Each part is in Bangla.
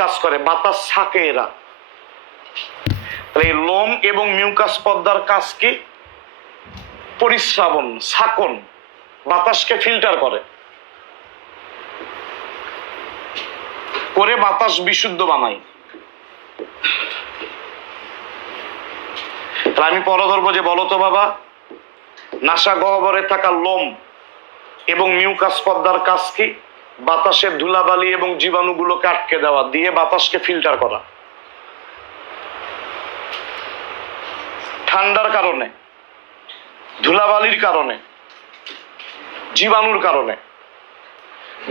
কাজ করে? বাতাস ছাকে এরা। এই লোম এবং মিউকাস পর্দার কাজ কি? পরিশ্রাবণ, ছাকন, বাতাসকে ফিল্টার করে বাতাস বিশুদ্ধ বানায়। আমি পরে ধরবো যে বলো তো বাবা, নাসা গহ্বরে থাকা লোম এবং মিউকাস পর্দার কাজ কি? বাতাসের ধুলাবালি এবং জীবাণুগুলোকে আটকে দেওয়া, দিয়ে বাতাসকে ফিল্টার করা। ঠান্ডার কারণে, ধুলাবালির কারণে, জীবাণুর কারণে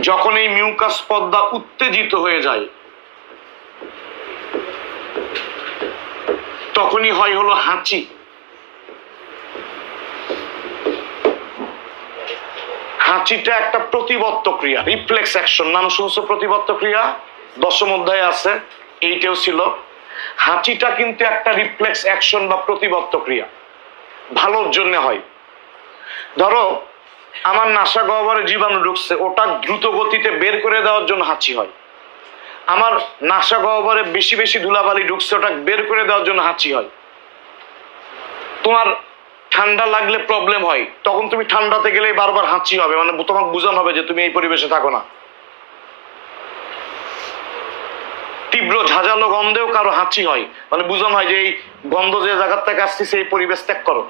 যখন এই মিউকাস পর্দা উত্তেজিত হয়ে যায় তখনই হয় হলো হাঁচি। হাঁচিটা একটা প্রতিবত্ত ক্রিয়া, রিফ্লেক্স অ্যাকশন। নাম শুনছো প্রতিবত্ত ক্রিয়া? দশম অধ্যায়ে আছে, এইটাও ছিল। হাঁচিটা কিন্তু একটা রিফ্লেক্স অ্যাকশন বা প্রতিবত্ত ক্রিয়া, ভালোর জন্য হয়। ধরো আমার নাসা গহ্বরে জীবাণু ঢুকছে, ওটা দ্রুত গতিতে বের করে দেওয়ার জন্য হাঁচি হয়। আমার নাসা গহ্বরে বেশি বেশি ধুলাবালি ঢুকছে, ওটা বের করে দেওয়ার জন্য হাঁচি হয়। তোমার ঠান্ডা লাগলে প্রবলেম হয়, তখন তুমি ঠান্ডাতে গেলে বারবার হাঁচি হবে, মানে তোমাকে বোঝানো হবে যে তুমি এই পরিবেশে থাকো না। তীব্র ঝাঁঝালো গন্ধেও কারো হাঁচি হয়, মানে বোঝানো হয় যে এই গন্ধ যে জায়গার থেকে আসছে এই পরিবেশ ত্যাগ করো।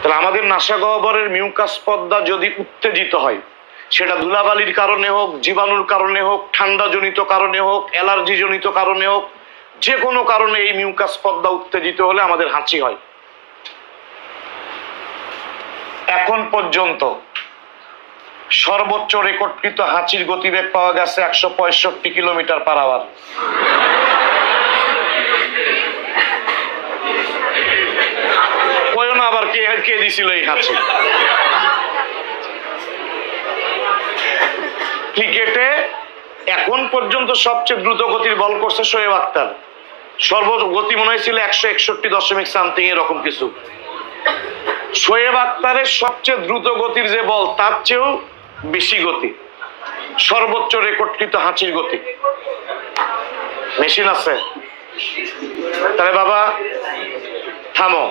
তাহলে আমাদের নাসা গহ্বরের মিউকাস পর্দা যদি উত্তেজিত হয়, সেটা ধুলাবালির কারণে হোক, জীবাণুর কারণে হোক, ঠান্ডা জনিত কারণে হোক, অ্যালার্জি জনিত কারণে হোক, যে কোনো কারণে এই মিউকাস পর্দা উত্তেজিত হলে আমাদের হাঁচি হয়। এখন পর্যন্ত সর্বোচ্চ রেকর্ডকৃত হাঁচির গতিবেগ পাওয়া গেছে 165 কিলোমিটার/আওয়ার। কয়ও না আবার কে দিছিল এই হাঁচি? ক্রিকেটে এখন পর্যন্ত সবচেয়ে দ্রুত গতির বল করছে শোয়েব আক্তার। সর্বগতি মনে হয়েছিল 161.সামথিং এরকম কিছু। শোয়েব আক্তারের সবচেয়ে দ্রুত গতির যে বল, তার চেয়েও বেশি গতি, সর্বোচ্চ রেকর্ডকৃত হাঁচির গতি। মেশিন আছে? তাহলে বাবা থামো,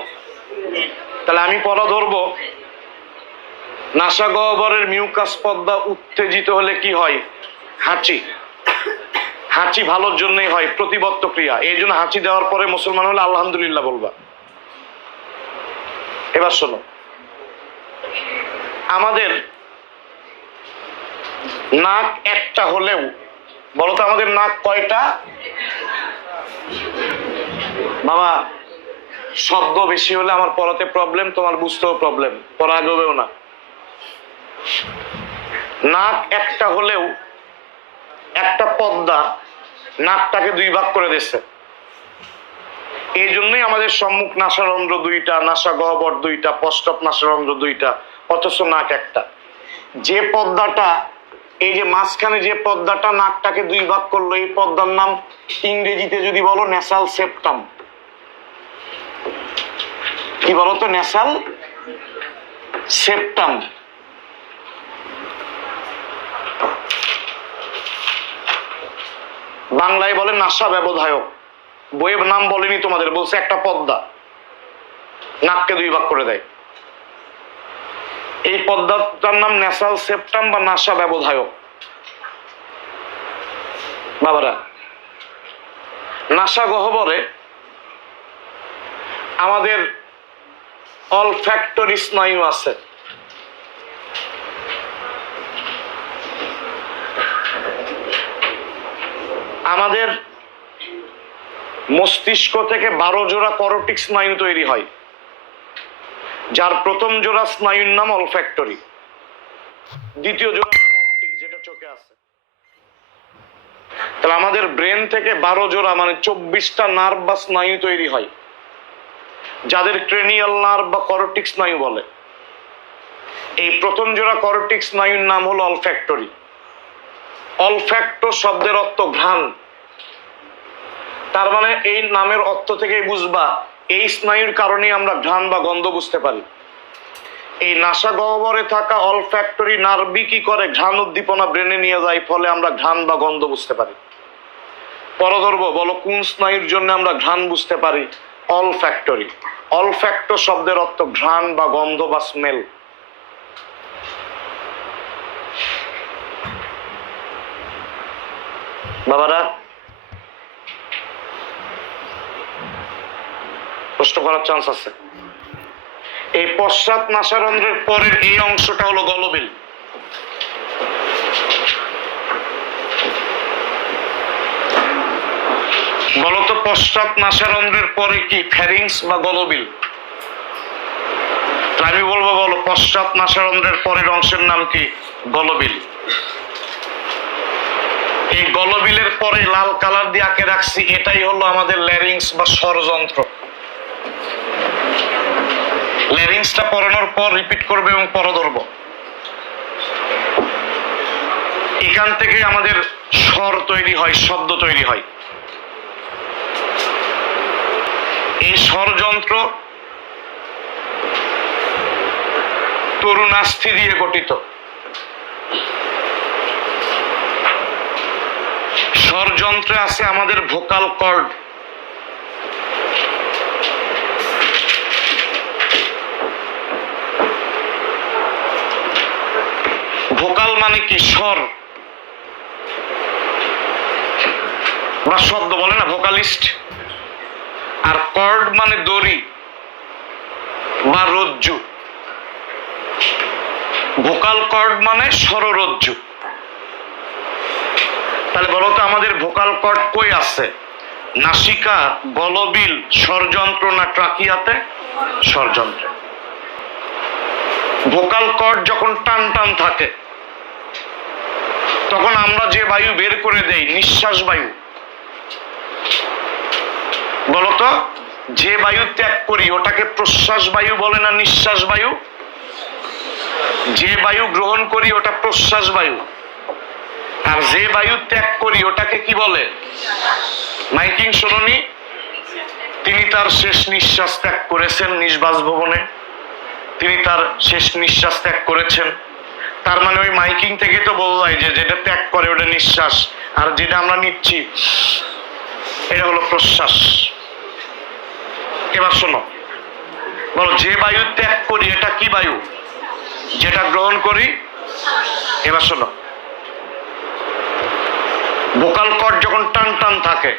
তাহলে আমি পরে ধরবো নাসা গহ্বরের মিউকাস পর্দা উত্তেজিত হলে কি হয়? হাঁচি। হাঁচি ভালোর জন্যই হয়, প্রতিবত্ত ক্রিয়া। এই জন্য হাঁচি দেওয়ার পরে মুসলমান হলে আলহামদুলিল্লাহ বলবা। এবার শোনো, আমাদের নাক একটা হলেও, বলতো আমাদের নাক কয়টা? বাবা শব্দ বেশি হলে আমার পড়াতে প্রবলেম, তোমার বুঝতেও প্রবলেম, পড়া আগবেও না। নাক একটা হলেও একটা পর্দা নাকটাকে দুই ভাগ করে দিচ্ছে। এই জন্যই আমাদের সম্মুখ নাসারন্ধ্র দুইটা, নাসা গহ্বর দুইটা, পশ্চাৎ নাসারন্ধ্র দুইটা, অথচ নাক একটা। যে পর্দাটা, এই যে মাঝখানে যে পর্দাটা নাকটাকে দুই ভাগ করলো, এই পর্দার নাম ইংরেজিতে যদি বলো ন্যাসাল সেপ্টাম। কি বলতো? Nasal septum. বাংলায় বলে নাসা ব্যবধায়ক। বইয়ের নাম বলেনি তোমাদের, বলছে একটা পর্দা নাককে দুই ভাগ করে দেয়। এই পর্দাটার নাম ন্যাসাল সেপ্টাম বা নাসা ব্যবধায়ক। বাবারা, নাসা গহ্বরে আমাদের অলফ্যাক্টরি স্নায়ু আছে। আমাদের মস্তিষ্ক থেকে 12 জোড়া করোটিক স্নায়ু তৈরি হয়, যার প্রথম জোড়া স্নায়ুর নাম অলফ্যাক্টরি, দ্বিতীয় জোড়ার নাম অপটিক, যেটা চোখে আছে। তাহলে আমাদের ব্রেন থেকে 12 জোড়া মানে 24টা নার্ভ বা স্নায়ু তৈরি হয়, যাদের ক্রেনিয়াল নার্ভ বা করোটিক স্নায়ু বলে। এই প্রথম জোড়া করোটিক স্নায়ুর নাম হলো অলফ্যাক্টরি। অলফ্যাক্টো শব্দের অর্থ ঘ্রাণ। তার মানে এই নামের অর্থ থেকেই বুঝবা এই স্নায়ুর কারণে আমরা ঘ্রাণ বা গন্ধ বুঝতে পারি। এই নাসা গহ্বরে থাকা অলফ্যাক্টরি নার্ভই কি করে, ঘ্রাণ উদ্দীপনা ব্রেনে নিয়ে যায়, ফলে আমরা ঘ্রাণ বা গন্ধ বুঝতে পারি। পরধর্ব বলো কোন স্নায়ুর জন্য আমরা ঘ্রাণ বুঝতে পারি? অলফ্যাক্টরি। অলফ্যাক্টো শব্দের অর্থ ঘ্রাণ বা গন্ধ বা স্মেল। বাবারা প্রশ্ন করার চান্স আছে। এই পশ্চাৎ নাসারন্ধ্রের পরের এই অংশটা হলো গলবিল। বলতো পশ্চাৎ নাসারন্ধ্রের পরে কি ফ্যারিংস বা গলবিল? আমি বলবো বলো পশ্চাৎ নাসারন্ধ্রের পরের অংশের নাম কি? গলবিল। এই গলবিলের পরে লাল কালার দিয়ে আঁকে রাখছি, এটাই হলো আমাদের ল্যারিংস বা স্বরযন্ত্র। ল্যারিংসটা পড়ানোর পর রিপিট করবে এবং পর ধরবো। এখান থেকে আমাদের স্বর তৈরি হয়, শব্দ তৈরি হয়। এই স্বরযন্ত্র তরুণাস্থি দিয়ে গঠিত। স্বরযন্ত্রে আছে আমাদের ভোকাল কর্ড। ভোকাল মানে কি? স্বর বা শব্দ বলে না ভোকালিস্ট। আর কর্ড মানে দড়ি বা রজ্জু। ভোকাল কর্ড মানে স্বররজ্জু। তাহলে বলতো আমাদের ভোকাল কর্ড কই আছে? নাসিকা, গলবিল, স্বরযন্ত্র না ট্রাকিয়াতে? স্বরযন্ত্রে। ভোকাল কর্ড যখন টান টান থাকে তখন আমরা যে বায়ু বের করে দেই নিঃশ্বাস বায়ু। বলতো যে বায়ু ত্যাগ করি ওটাকে প্রশ্বাস বায়ু বলে না নিঃশ্বাস বায়ু? যে বায়ু গ্রহণ করি ওটা প্রশ্বাস বায়ু, আর যে বায়ু ত্যাগ করি ওটাকে কি বলে? মাইকিং শুনুনি? তিনি তার শেষ নিঃশ্বাস ত্যাগ করেছেন নিজ বাসভবনে, তিনি তার শেষ নিঃশ্বাস ত্যাগ করেছেন। তার মানে ওই মাইকিং থেকে তো বোঝা যায় যে যেটা ত্যাগ করে ওটা নিঃশ্বাস, আর যেটা আমরা নিচ্ছি এটা হলো প্রশ্বাস। এবার শোনো, বলো যে বায়ু ত্যাগ করি এটা কি বায়ু? যেটা গ্রহণ করি। এবার শোনো, ভোকাল কর্ড যখন টান টান থাকে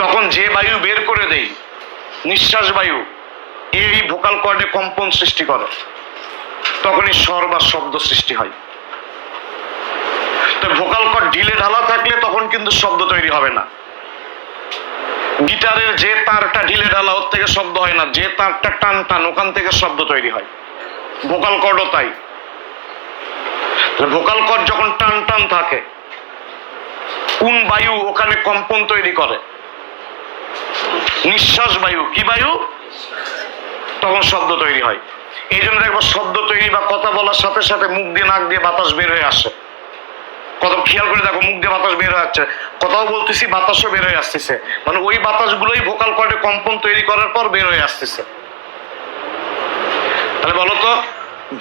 তখন যে বায়ু বের করে দেই নিঃশ্বাস বায়ু, এই ভোকাল কর্ডে কম্পন সৃষ্টি করে, তখনই স্বর বা শব্দ সৃষ্টি হয়। তো ভোকাল কর্ড ঢিলে ঢালা থাকলে তখন কিন্তু শব্দ তৈরি হবে না। গিটারের যে তারটা ঢিলে ঢালা ওর থেকে শব্দ হয় না, যে তারটা টান টান ওখান থেকে শব্দ তৈরি হয়। ভোকাল কর্ডও তাই। ভোকাল কর্ড যখন টান টান থাকে কোন বায়ু ওখানে কম্পন তৈরি করে? নিঃশ্বাস বায়ু। কি বায়ু? তখন শব্দ তৈরি হয়। এই জন্য দেখবো শব্দ তৈরি বা কথা বলার সাথে সাথে মুখ দিয়ে নাক দিয়ে বাতাস বের হয়ে আসে। কত খেয়াল করে দেখো, মুখ দিয়ে বাতাস বের হয়ে যাচ্ছে, কথাও বলতেছি বাতাসও বের হয়ে আসতেছে, মানে ওই বাতাসগুলোই ভোকাল কর্ডে কম্পন তৈরি করার পর বের হয়ে আসতেছে। তাহলে বলতো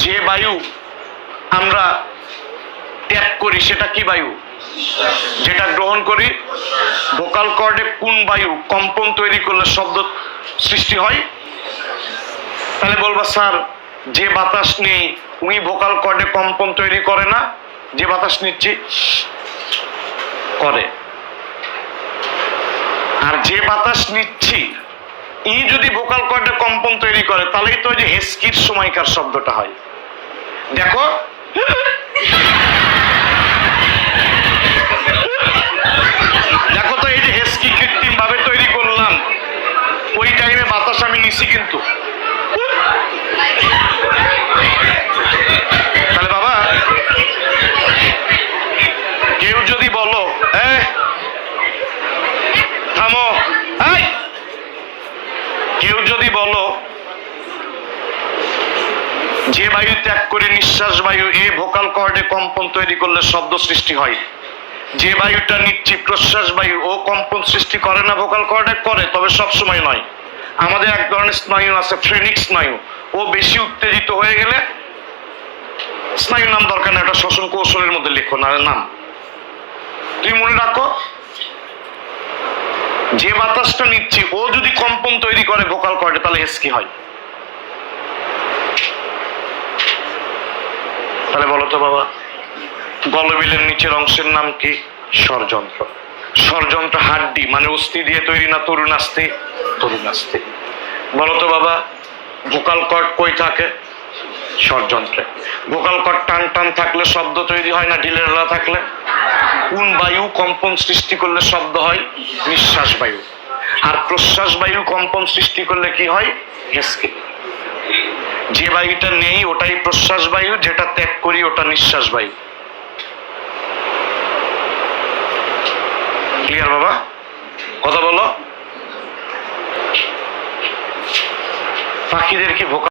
যে বায়ু আমরা ত্যাগ করি সেটা কি বায়ু? যেটা গ্রহণ করি। ভোকাল কর্ডে কোন বায়ু কম্পন তৈরি করলে শব্দ সৃষ্টি হয়? তাহলে বলবা স্যার যে বাতাস নেই উনি ভোকাল কর্ডে কম্পন তৈরি করে না, যে বাতাস নিচ্ছি করে। আর যে বাতাস নিচ্ছি ই যদি ভোকাল কর্ডে কম্পন তৈরি করে তাহলেই তো ওই যে হেস্কির সময়কার শব্দটা হয়। দেখো দেখো তো এই যে হেস্কি কৃত্রিম ভাবে তৈরি করলাম, ওই টাইমে বাতাস আমি নিছি কিন্তু। তাহলে বাবা কেউ যদি বলো থামো, কেউ যদি বলো যে বায়ু ত্যাগ করে নিঃশ্বাস বায়ু এ ভোকাল কর্ডে কম্পন তৈরি করলে শব্দ সৃষ্টি হয়, যে বায়ুটা নিচ্ছি প্রশ্বাস বায়ু ও কম্পন সৃষ্টি করে না ভোকাল কর্ডে? করে, তবে সব সময় নয়। আমাদের এক ধরনের স্নায়ু আছে ফ্রেনিক স্নায়ু, ও বেশি উত্তেজিত হয়ে গেলে, স্নায়ুর নাম দরকার না, এটা শ্বসন কৌশলের মধ্যে লেখো না নাম, তুমি মনে রাখো যে বাতাসটা নিচ্ছে ও যদি কম্পন তৈরি করে ভোকাল কর্ডে তাহলে হেসকি হয়। তাহলে বলো তো বাবা, গলবিলের নিচের অংশের নাম কি? স্বরযন্ত্র। স্বরযন্ত্র হাড্ডি মানে অস্থি দিয়ে তৈরি না তরুণাস্থি? তরুণাস্থি। বলো তো বাবা, ভোকাল কর্ড কই থাকে? স্বরযন্ত্রে। ভোকাল কর্ড টান টান থাকলে শব্দ তৈরি হয় না ঢিলেঢালা থাকলে? কোন বায়ু কম্পন সৃষ্টি করলে শব্দ হয়? নিঃশ্বাস বায়ু। আর প্রশ্বাস বায়ু কম্পন সৃষ্টি করলে কি হয়? হেসকি। যে বায়ুটা নেই ওটাই প্রশ্বাস বায়ু, যেটা ত্যাগ করি ওটা নিঃশ্বাস বায়ু। ক্লিয়ার বাবা? কথা বলো। পাখিদের কি ভোকাল